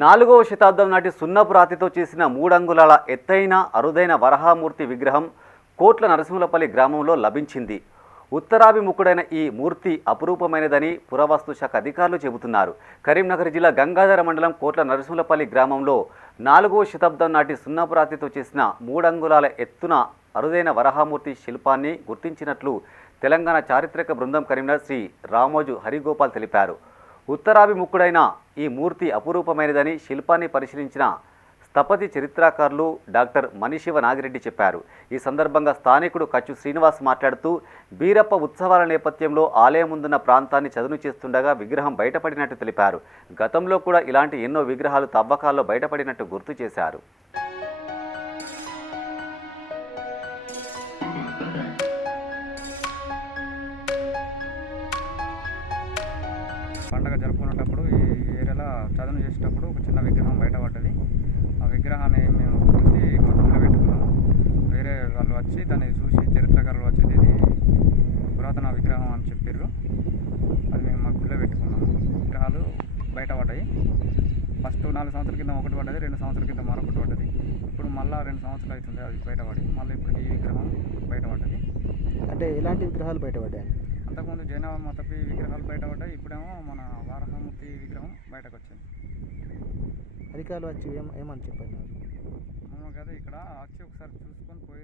నాలుగవ శతాబ్దం నాటి సున్నపు రాతితో చేసిన మూడంగుళాల ఎత్తైన అరుదైన వరహామూర్తి విగ్రహం కోట్ల నరసింహులపల్లి గ్రామంలో లభించింది. ఉత్తరాభిముఖుడైన ఈ మూర్తి అపురూపమైనదని పురావస్తు శాఖ అధికారులు చెబుతున్నారు. కరీంనగర్ జిల్లా గంగాధర మండలం కోట్ల నరసింహులపల్లి గ్రామంలో నాలుగవ శతాబ్దం నాటి సున్నపురాతితో చేసిన మూడంగుళాల ఎత్తున అరుదైన వరహామూర్తి శిల్పాన్ని గుర్తించినట్లు తెలంగాణ చారిత్రక బృందం కరీంనగర్ శ్రీ రామోజు హరిగోపాల్ తెలిపారు. ఉత్తరాభిముఖుడైన ఈ మూర్తి అపురూపమైనదని శిల్పాన్ని పరిశీలించిన స్థపతి చరిత్రకారులు డాక్టర్ మణిశివ నాగిరెడ్డి చెప్పారు. ఈ సందర్భంగా స్థానికుడు కచ్చు శ్రీనివాస్ మాట్లాడుతూ బీరప్ప ఉత్సవాల నేపథ్యంలో ఆలయం ముందున్న ప్రాంతాన్ని చదును చేస్తుండగా విగ్రహం బయటపడినట్టు తెలిపారు. గతంలో కూడా ఇలాంటి ఎన్నో విగ్రహాలు తవ్వకాల్లో బయటపడినట్టు గుర్తు చేశారు. పండగ జరుపుకునేటప్పుడు ఈ ఏరియాలో చదును చేసేటప్పుడు ఒక చిన్న విగ్రహం బయటపడ్డది. ఆ విగ్రహాన్ని మేము చూసి మా గుడిలో పెట్టుకున్నాము వేరే వాళ్ళు వచ్చి దాన్ని చూసి చరిత్రకారులు వచ్చి ఇది పురాతన విగ్రహం అని చెప్పారు అది మేము మా గుడిలో పెట్టుకున్నాము విగ్రహాలు బయటపడ్డాయి. ఫస్ట్ నాలుగు సంవత్సరాల కింద ఒకటి పడ్డది రెండు సంవత్సరాల కింద మరొకటి పడ్డది. ఇప్పుడు మళ్ళీ రెండు సంవత్సరాలు అవుతుంది అది బయటపడి మళ్ళీ ఇప్పుడు ఈ విగ్రహం బయటపడ్డది. అంటే ఎలాంటి విగ్రహాలు బయటపడ్డాయి? అంతకుముందు జైనవ మతపి విగ్రహాలు బయటపడ్డాయి ఇప్పుడేమో మన వారహమూర్తి విగ్రహం బయటకు వచ్చింది అధికారులు వచ్చి ఏమని చెప్పారు? మామూలుగా ఇక్కడ వచ్చి ఒకసారి చూసుకొని కళ